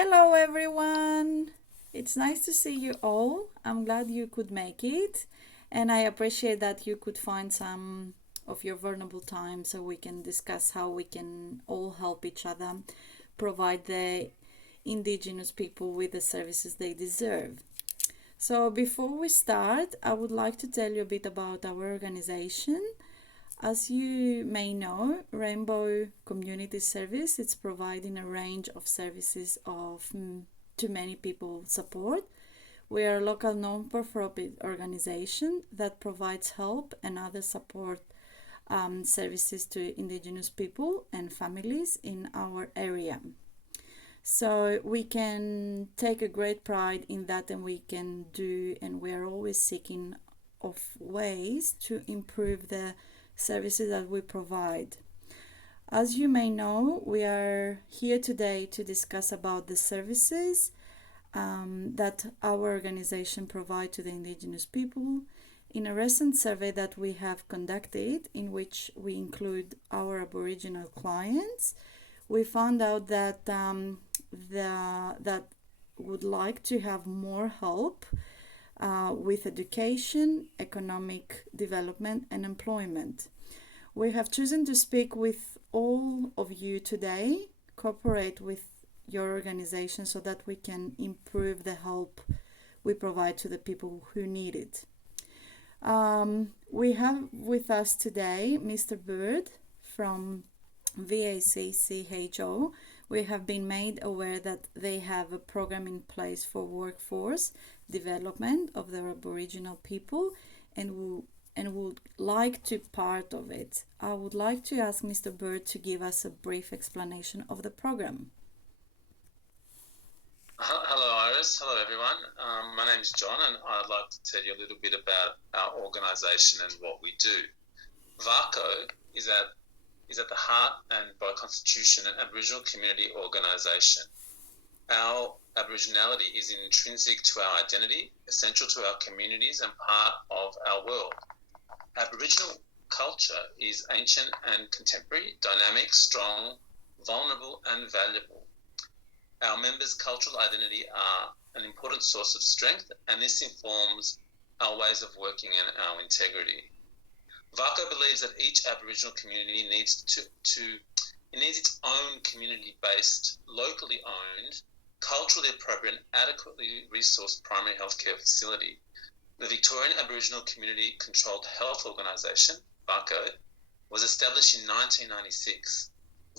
Hello, everyone. It's nice to see you all. I'm glad you could make it, and I appreciate that you could find some of your vulnerable time so we can discuss how we can all help each other provide the indigenous people with the services they deserve. So, before we start, I would like to tell you a bit about our organization. As you may know, Rainbow Community Service is providing a range of services to many people support. We are a local non-profit organization that provides help and other support services to Indigenous people and families in our area. So we can take a great pride in that, and we can do, and we are always seeking of ways to improve the services that we provide. As you may know, we are here today to discuss about the services that our organization provide to the Indigenous people. In a recent survey that we have conducted, in which we include our Aboriginal clients, we found out that that would like to have more help with education, economic development, and employment. We have chosen to speak with all of you today, cooperate with your organization so that we can improve the help we provide to the people who need it. We have with us today Mr. Bird from VACCHO. We have been made aware that they have a program in place for workforce development of their Aboriginal people, and would like to part of it. I would like to ask Mr. Bird to give us a brief explanation of the program. Hello, Iris. Hello, everyone. My name is John, and I'd like to tell you a little bit about our organisation and what we do. VACO is at the heart and by constitution an Aboriginal community organisation. Our Aboriginality is intrinsic to our identity, essential to our communities, and part of our world. Aboriginal culture is ancient and contemporary, dynamic, strong, vulnerable, and valuable. Our members' cultural identity are an important source of strength, and this informs our ways of working and our integrity. VACO believes that each Aboriginal community needs its own community-based, locally owned, culturally appropriate, and adequately resourced primary healthcare facility. The Victorian Aboriginal Community Controlled Health Organisation, VACO, was established in 1996.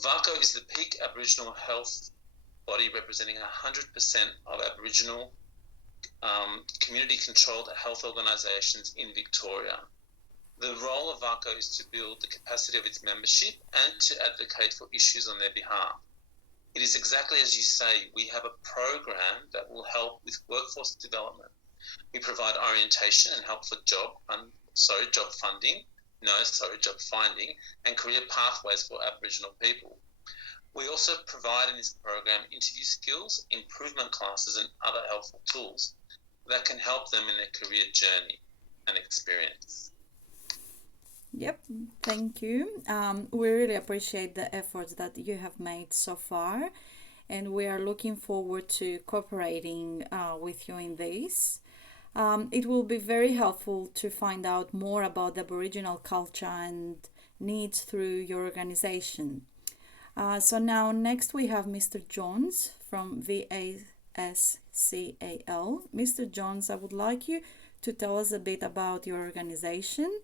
VACO is the peak Aboriginal health body representing 100% of Aboriginal community-controlled health organisations in Victoria. The role of VACO is to build the capacity of its membership and to advocate for issues on their behalf. It is exactly as you say. We have a program that will help with workforce development. We provide orientation and help for job finding and career pathways for Aboriginal people. We also provide in this program interview skills, improvement classes, and other helpful tools that can help them in their career journey and experience. Yep, thank you. We really appreciate the efforts that you have made so far, and we are looking forward to cooperating with you in this. It will be very helpful to find out more about the Aboriginal culture and needs through your organization. So now next we have Mr. Jones from VASCAL. Mr. Jones, I would like you to tell us a bit about your organization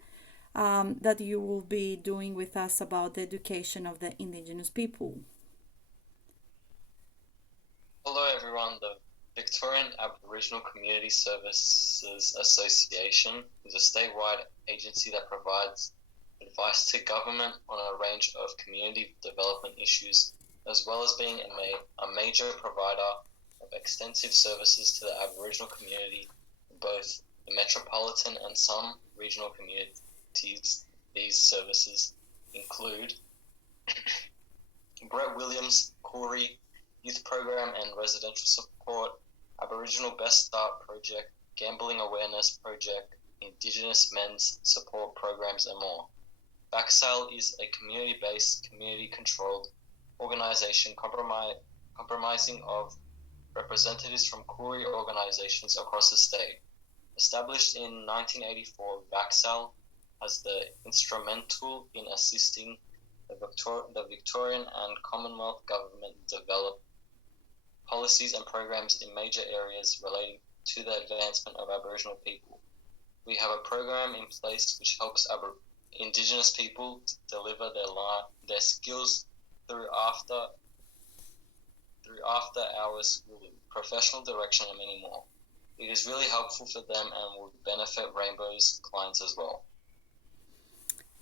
that you will be doing with us about the education of the Indigenous people. Hello everyone, the Victorian Aboriginal Community Services Association is a statewide agency that provides advice to government on a range of community development issues, as well as being a major provider of extensive services to the Aboriginal community in both the metropolitan and some regional communities. These services include Brett Williams Corey Youth Program and Residential Support, Aboriginal Best Start Project, Gambling Awareness Project, Indigenous Men's Support Programs, and more. VACSAL is a community-based, community-controlled organisation comprising of representatives from Koori organizations across the state. Established in 1984, VACSAL has the instrumental in assisting the Victorian and Commonwealth government develop policies and programs in major areas relating to the advancement of Aboriginal people. We have a program in place which helps Indigenous people to deliver their skills through after hours schooling, professional direction, and many more. It is really helpful for them and will benefit Rainbow's clients as well.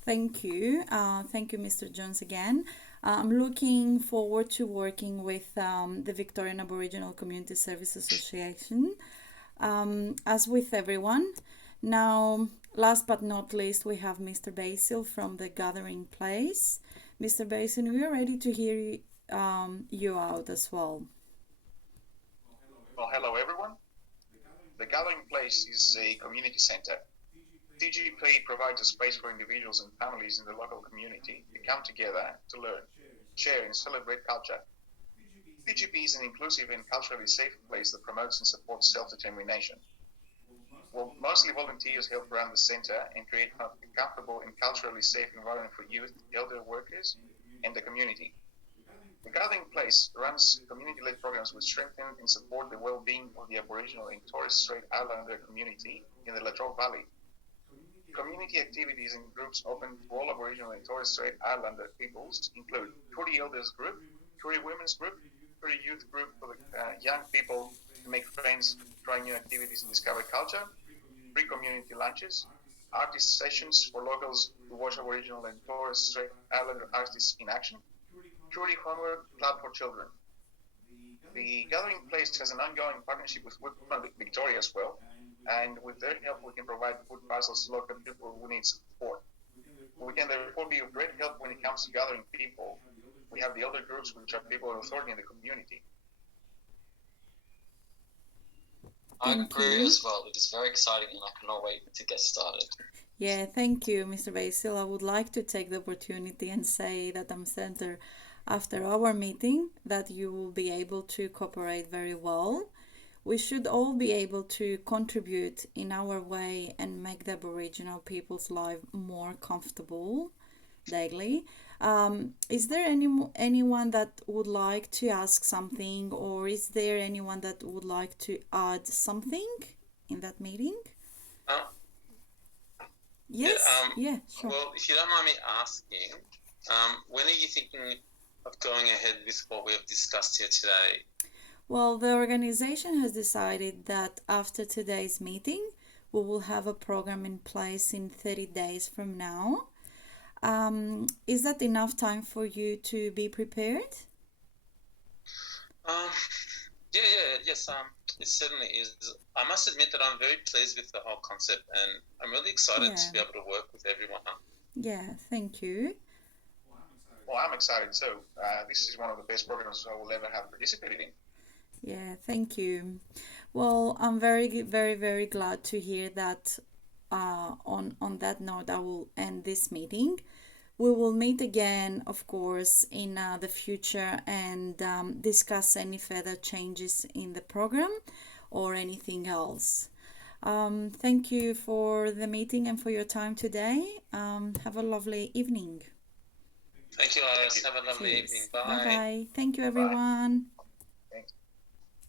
Thank you. Thank you, Mr. Jones, again. I'm looking forward to working with the Victorian Aboriginal Community Service Association, as with everyone. Now, last but not least, we have Mr. Basil from the Gathering Place. Mr. Basil, we are ready to hear you out as well. Well, hello everyone. The Gathering Place is a community centre. TGP provides a space for individuals and families in the local community to come together to learn, share and celebrate culture. TGP is an inclusive and culturally safe place that promotes and supports self-determination. Well, mostly volunteers help run the centre and create a comfortable and culturally safe environment for youth, elder workers and the community. The Gathering Place runs community-led programs which strengthen and support the well-being of the Aboriginal and Torres Strait Islander community in the Latrobe Valley. Community activities and groups open to all Aboriginal and Torres Strait Islander peoples include Koori Elders Group, Koori Women's Group, Koori Youth Group for the young people to make friends, try new activities and discover culture, free community lunches, artist sessions for locals to watch Aboriginal and Torres Strait Islander artists in action, Koori Homework Club for Children. The Gathering Place has an ongoing partnership with Women Victoria as well, and with their help we can provide food parcels to local people who need support. We can therefore be of great help when it comes to gathering people. We have the elder groups, which are people of authority in the community. I agree as well. It is very exciting and I cannot wait to get started. Yeah, thank you, Mr. Basil. I would like to take the opportunity and say that I'm certain after our meeting that you will be able to cooperate very well. We should all be able to contribute in our way and make the Aboriginal people's life more comfortable daily. Is there anyone that would like to ask something, or is there anyone that would like to add something in that meeting? Yes. Yeah, sure. Well, if you don't mind me asking, when are you thinking of going ahead with what we have discussed here today? Well, the organization has decided that after today's meeting, we will have a program in place in 30 days from now. Is that enough time for you to be prepared? Yes, it certainly is. I must admit that I'm very pleased with the whole concept and I'm really excited to be able to work with everyone. Yeah, thank you. Well, I'm excited too. This is one of the best programs I will ever have participated in. Yeah, thank you. Well, I'm very, very, very glad to hear that. On that note, I will end this meeting. We will meet again, of course, in the future and discuss any further changes in the program or anything else. Thank you for the meeting and for your time today. Have a lovely evening. Thank you, Iris. Have a lovely evening. Bye. Bye-bye. Thank you, everyone. Bye.